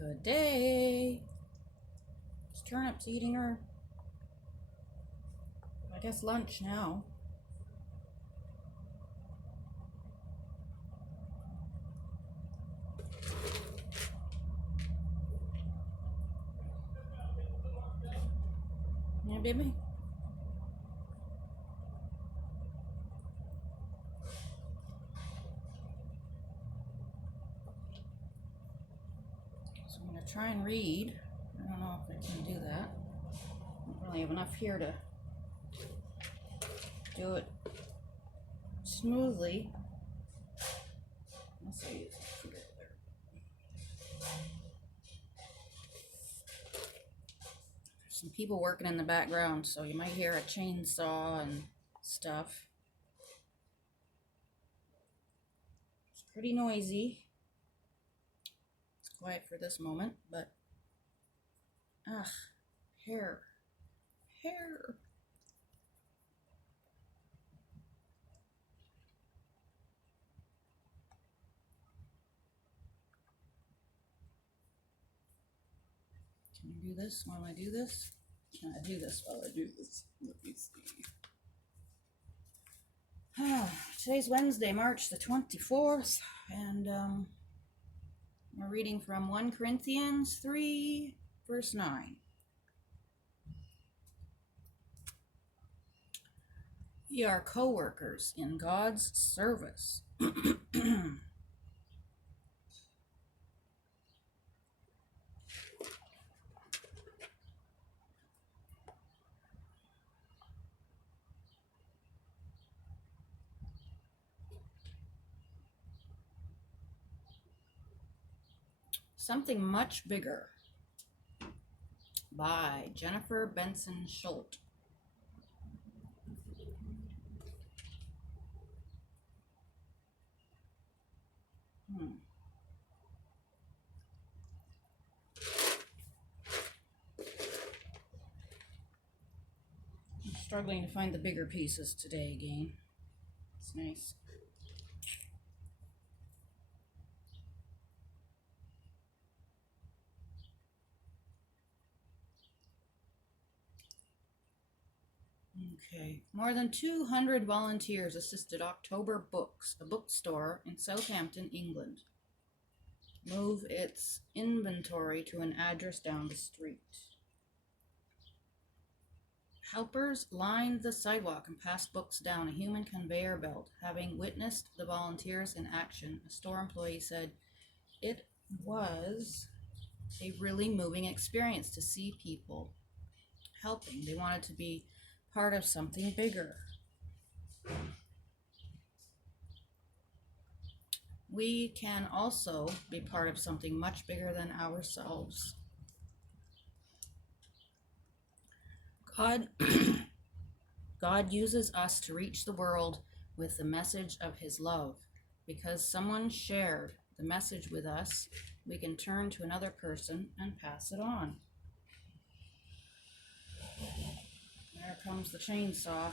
Good day. Is Turnip's eating her, I guess, lunch now. Yeah, baby? So I'm going to try and read. I don't know if I can do that. I don't really have enough here to do it smoothly. Unless I use the foot over there. There's some people working in the background, so you might hear a chainsaw and stuff. It's pretty noisy. It's quiet for this moment, but hair. Can I do this while I do this? Can I do this while I do this? Let me see. Today's Wednesday, March the 24th, and we're reading from 1 Corinthians 3, verse 9. We are co-workers in God's service. Something Much Bigger by Jennifer Benson Schultz. I'm struggling to find the bigger pieces today again. It's nice. Okay. More than 200 volunteers assisted October Books, a bookstore in Southampton, England, move its inventory to an address down the street. Helpers lined the sidewalk and passed books down a human conveyor belt. Having witnessed the volunteers in action, a store employee said it was a really moving experience to see people helping. They wanted to be part of something bigger. We can also be part of something much bigger than ourselves. God uses us to reach the world with the message of his love. Because someone shared the message with us, we can turn to another person and pass it on. There comes the chainsaw.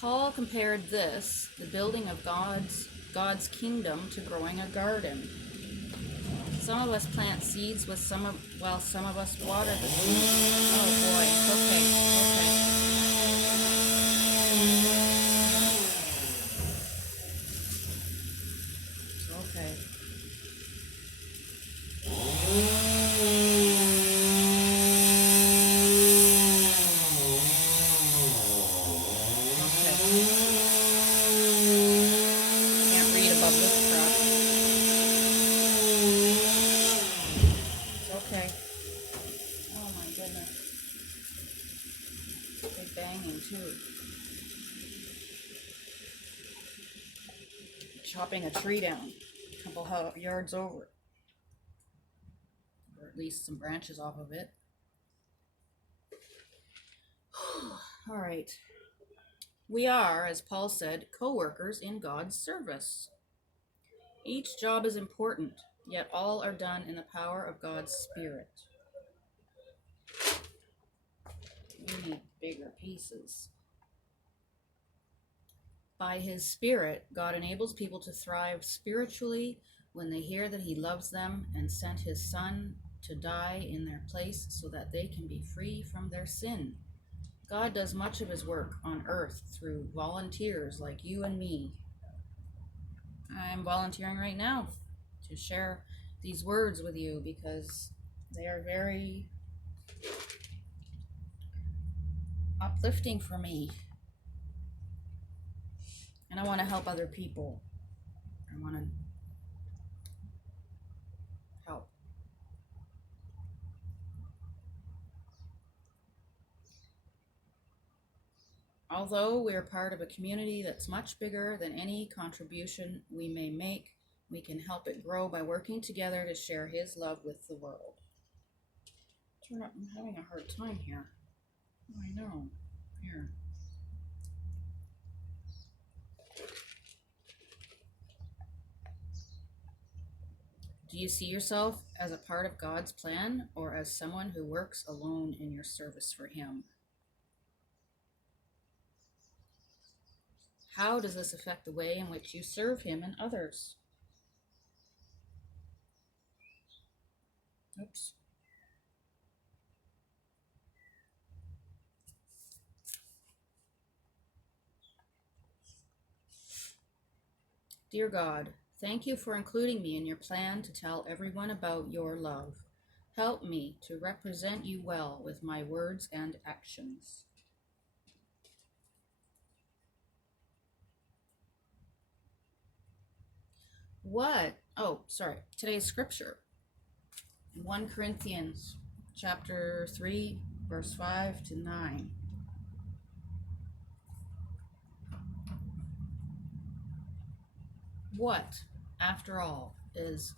Paul compared this, the building of God's kingdom, to growing a garden. Some of us plant seeds while some of us water the seeds. Oh boy, okay. Can't read above this crap. It's okay. Oh my goodness. Big banging too. Chopping a tree down a couple yards over. Or at least some branches off of it. All right. We are, as Paul said, co-workers in God's service. Each job is important, yet all are done in the power of God's Spirit. We need bigger pieces. By his Spirit, God enables people to thrive spiritually when they hear that he loves them and sent his Son to die in their place so that they can be free from their sin. God does much of his work on earth through volunteers like you and me. I'm volunteering right now to share these words with you because they are very uplifting for me. And I want to help other people. I want to help. Although we're part of a community that's much bigger than any contribution we may make, we can help it grow by working together to share his love with the world. Turnip, I'm having a hard time here. Oh, I know. Here. Do you see yourself as a part of God's plan or as someone who works alone in your service for him? How does this affect the way in which you serve him and others? Oops. Dear God, thank you for including me in your plan to tell everyone about your love. Help me to represent you well with my words and actions. Today's scripture. 1 Corinthians chapter 3, verse 5 to 9. What, after all, is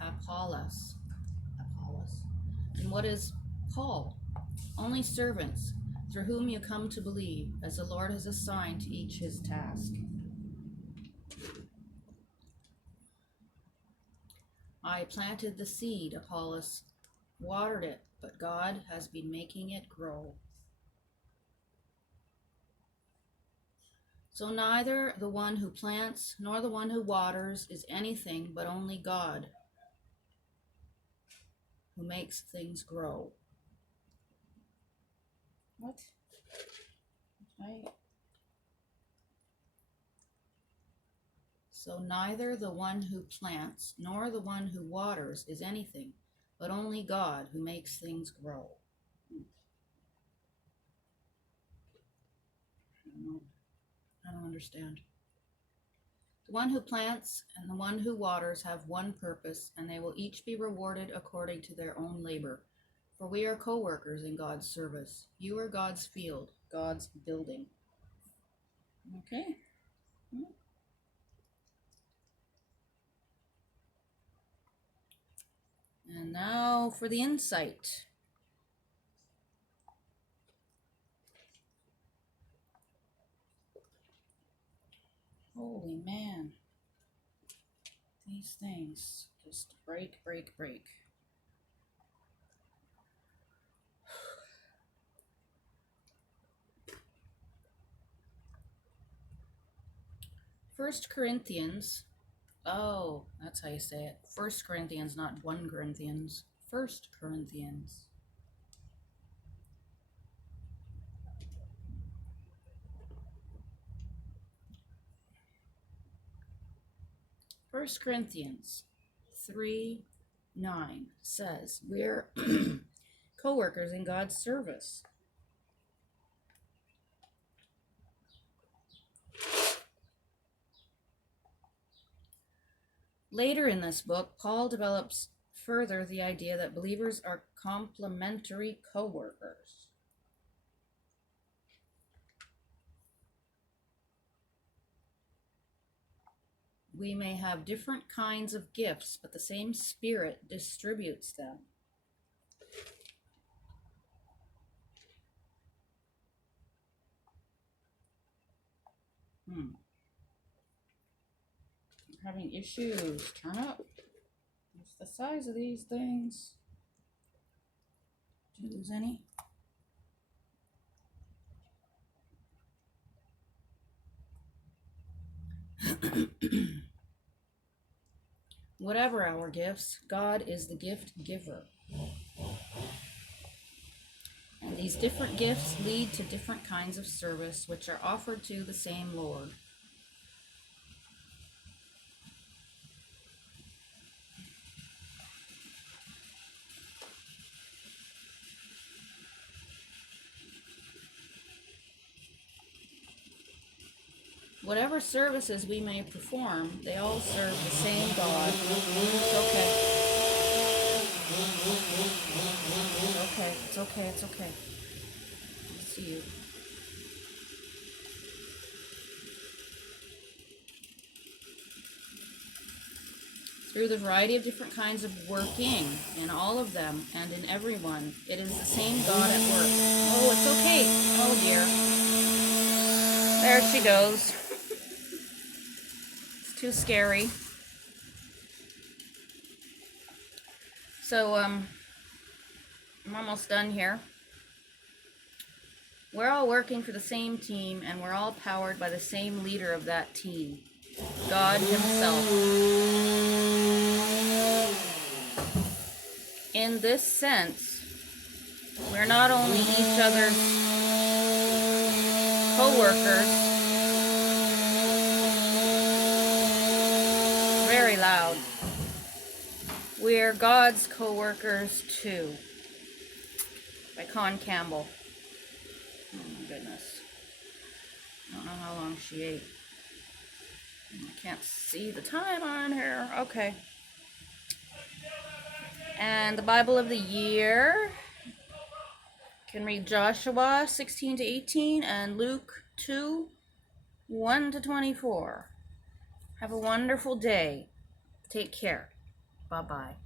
Apollos? And what is Paul? Only servants, through whom you come to believe, as the Lord has assigned to each his task. I planted the seed, Apollos watered it, but God has been making it grow. So neither the one who plants nor the one who waters is anything, but only God, who makes things grow. What? So neither the one who plants nor the one who waters is anything, but only God who makes things grow. I don't understand. The one who plants and the one who waters have one purpose, and they will each be rewarded according to their own labor. For we are co-workers in God's service. You are God's field, God's building. Okay. And now for the insight. Holy man. These things just break. 1 Corinthians. Oh, that's how you say it. 1 Corinthians, not 1 Corinthians. 1 Corinthians. First Corinthians 3:9 says we're co-workers in God's service. Later in this book, Paul develops further the idea that believers are complementary co-workers. We may have different kinds of gifts, but the same Spirit distributes them. I'm having issues. Turnip. What's the size of these things? Did you lose any? Whatever our gifts, God is the gift giver. And these different gifts lead to different kinds of service, which are offered to the same Lord. Whatever services we may perform, they all serve the same God. It's okay. It's okay. It's okay. It's okay. I see you. Through the variety of different kinds of working, in all of them and in everyone, it is the same God at work. Oh, it's okay. Oh dear. There she goes. It's too scary. So, I'm almost done here. We're all working for the same team, and we're all powered by the same leader of that team, God Himself. In this sense, we're not only each other's co-workers, very loud, we're God's co-workers too, by Con Campbell. Oh my goodness. I don't know how long she ate. I can't see the time on here. Okay. And the Bible of the year. Can read Joshua 16 to 18 and Luke 2, 1 to 24. Have a wonderful day. Take care. Bye-bye.